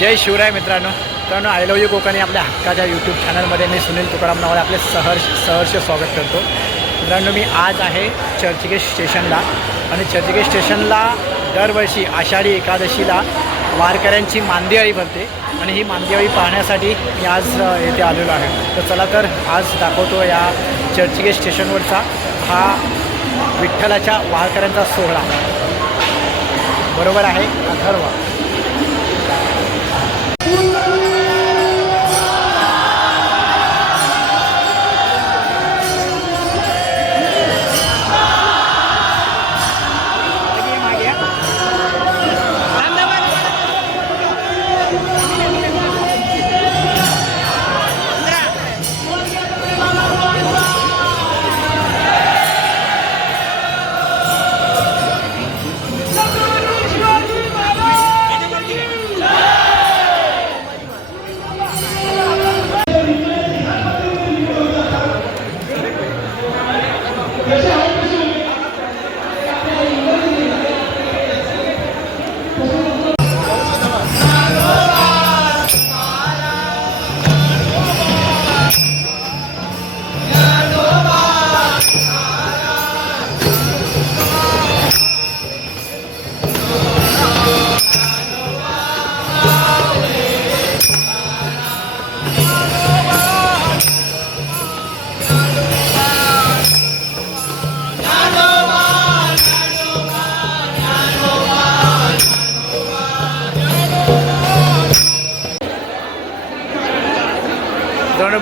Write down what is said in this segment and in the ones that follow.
जय शिवराय मित्रांनो I love you Konkani आपल्या हक्काच्या यूट्यूब चॅनलमध्ये मी सुनील तुकाराम नावाला आपले सहर्ष स्वागत करतो। मित्रांनो मी आज आहे चर्चगेट स्टेशनला आणि चर्चगेट स्टेशनला दरवर्षी आषाढी एकादशीला वारकऱ्यांची मांदियाळी भरते आणि ही मांदियाळी पाहण्यासाठी मी आज येथे आलेलो आहे। तर चला तर आज दाखवतो या चर्चगेट स्टेशनवरचा हा विठ्ठलाच्या वारकऱ्यांचा सोहळा। बरोबर आहे अथर्व।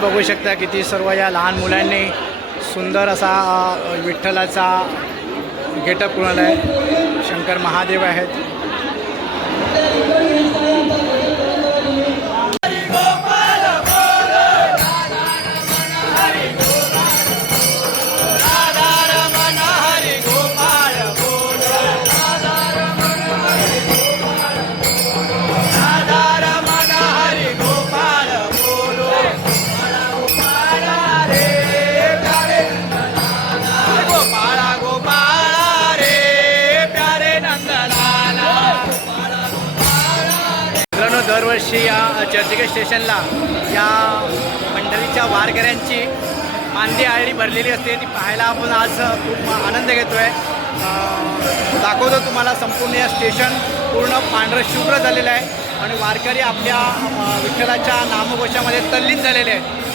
बघू शकता किती सर्व या लहान मुलांनी सुंदर असा विठ्ठलाचा गेटअप करून आहे। शंकर महादेव आहेत। दरवर्षी या चर्चगेट स्टेशनला या पंढरीच्या वारकऱ्यांची मांदियाळी भरलेली असते, ती पाहायला आपण आज खूप आनंद घेतो आहे। दाखवतो तुम्हाला संपूर्ण या स्टेशन पूर्ण पांढरं शुभ्र झालेलं आहे आणि वारकरी आपल्या विठ्ठलाच्या नामघोषामध्ये तल्लीन झालेले आहेत।